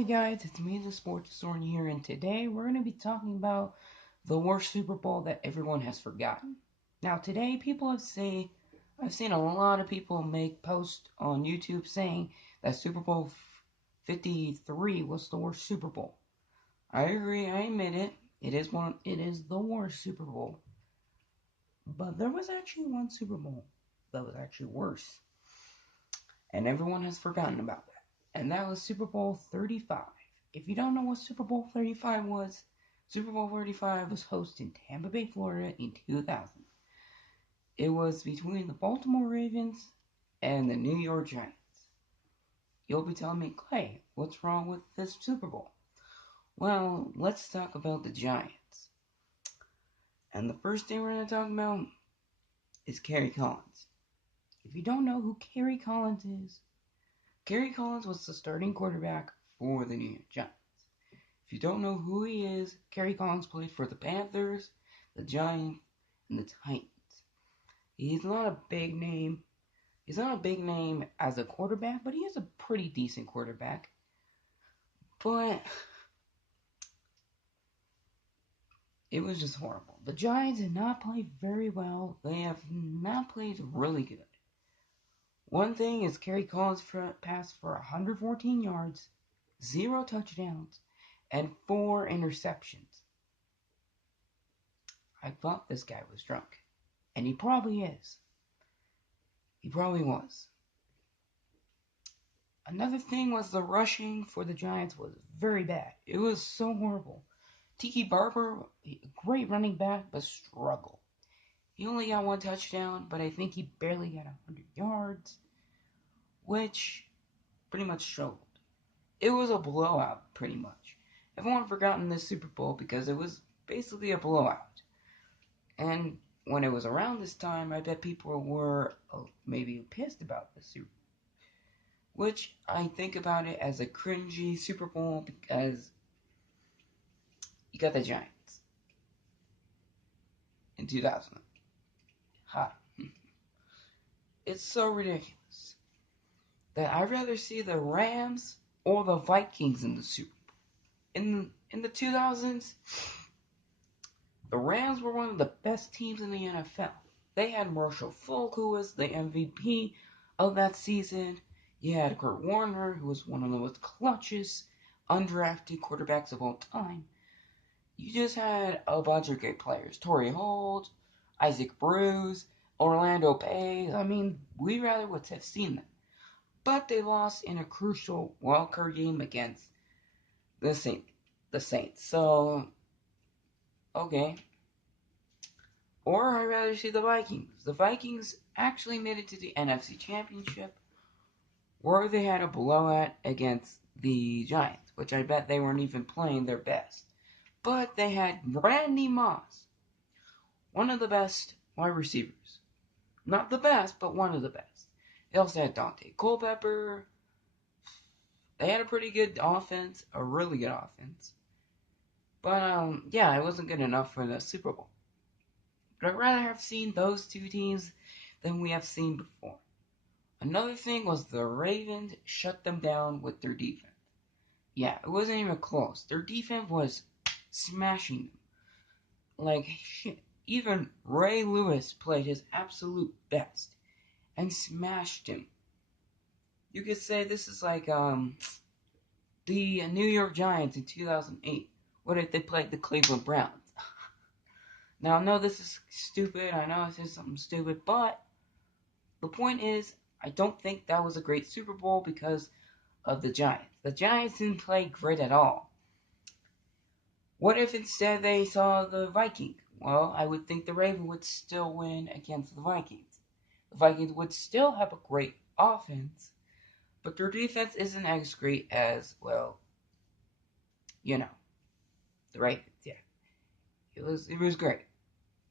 Hey guys, it's me, the Sports Zorn here, and today we're going to be talking about the worst Super Bowl that everyone has forgotten. Now, today I've seen a lot of people make posts on YouTube saying that Super Bowl 53 was the worst Super Bowl. I agree, I admit it. It is the worst Super Bowl. But there was actually one Super Bowl that was actually worse, and everyone has forgotten about that. And that was Super Bowl 35. If you don't know what Super Bowl 35 was, Super Bowl 35 was hosted in Tampa Bay, Florida in 2000. It was between the Baltimore Ravens and the New York Giants. You'll be telling me, Clay, what's wrong with this Super Bowl? Well, let's talk about the Giants. And the first thing we're going to talk about is Kerry Collins. If you don't know who Kerry Collins is, Kerry Collins was the starting quarterback for the New York Giants. If you don't know who he is, Kerry Collins played for the Panthers, the Giants, and the Titans. He's not a big name. He's not a big name as a quarterback, but he is a pretty decent quarterback. But it was just horrible. The Giants did not play very well. They have not played really good. One thing is Kerry Collins passed for 114 yards, 0 touchdowns, and 4 interceptions. I thought this guy was drunk. And he probably is. He probably was. Another thing was the rushing for the Giants was very bad. It was so horrible. Tiki Barber, great running back, but struggled. He only got 1 touchdown, but I think he barely got 100 yards, which pretty much struggled. It was a blowout, pretty much. Everyone forgotten this Super Bowl because it was basically a blowout. And when it was around this time, I bet people were maybe pissed about the Super Bowl. Which I think about it as a cringy Super Bowl because you got the Giants in 2000. Ha. It's so ridiculous that I'd rather see the Rams or the Vikings in the Super Bowl. In the 2000s, the Rams were one of the best teams in the NFL. They had Marshall Faulk, who was the MVP of that season. You had Kurt Warner, who was one of the most clutchest undrafted quarterbacks of all time. You just had a bunch of great players. Torrey Holt, Isaac Bruce, Orlando Pace. I mean, we rather would have seen them. But they lost in a crucial wildcard game against the Saints. So, okay. Or I'd rather see the Vikings. The Vikings actually made it to the NFC Championship, where they had a blowout against the Giants, which I bet they weren't even playing their best. But they had Randy Moss, one of the best wide receivers. Not the best, but one of the best. They also had Dante Culpepper. They had a pretty good offense, a really good offense. But, yeah, it wasn't good enough for the Super Bowl. But I'd rather have seen those two teams than we have seen before. Another thing was the Ravens shut them down with their defense. Yeah, it wasn't even close. Their defense was smashing them. Like, shit. Even Ray Lewis played his absolute best and smashed him. You could say this is like the New York Giants in 2008. What if they played the Cleveland Browns? Now, I know this is stupid. I know this is something stupid, but the point is, I don't think that was a great Super Bowl because of the Giants. The Giants didn't play great at all. What if instead they saw the Vikings? Well, I would think the Ravens would still win against the Vikings. The Vikings would still have a great offense, but their defense isn't as great as, well, you know, the Ravens. Yeah, it was great.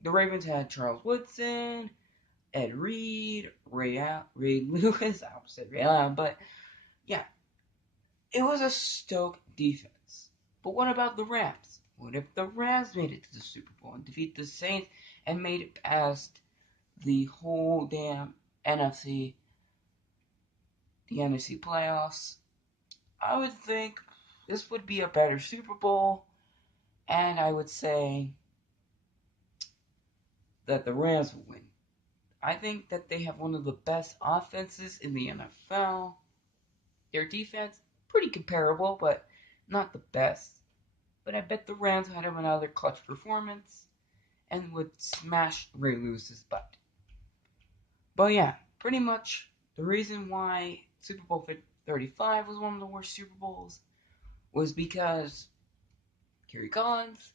The Ravens had Charles Woodson, Ed Reed, Ray Lewis. I almost said Ray Allen, but yeah, it was a stoked defense. But what about the Rams? What if the Rams made it to the Super Bowl and defeat the Saints and made it past the whole damn NFC, the NFC playoffs? I would think this would be a better Super Bowl, and I would say that the Rams will win. I think that they have one of the best offenses in the NFL. Their defense, pretty comparable, but not the best. But I bet the Rams would have another clutch performance and would smash Ray Lewis's butt. But yeah, pretty much the reason why Super Bowl 35 was one of the worst Super Bowls was because Kerry Collins,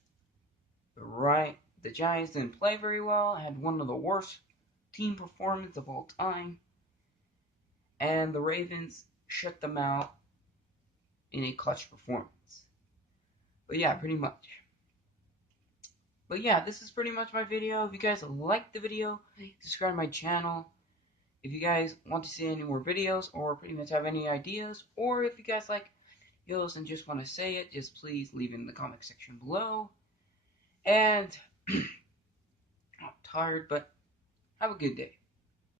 the Giants didn't play very well, had one of the worst team performances of all time, and the Ravens shut them out in a clutch performance. But yeah, pretty much. But yeah, this is pretty much my video. If you guys like the video, subscribe to my channel. If you guys want to see any more videos or pretty much have any ideas, or if you guys like videos and just want to say it, just please leave it in the comment section below. And I'm tired, but have a good day.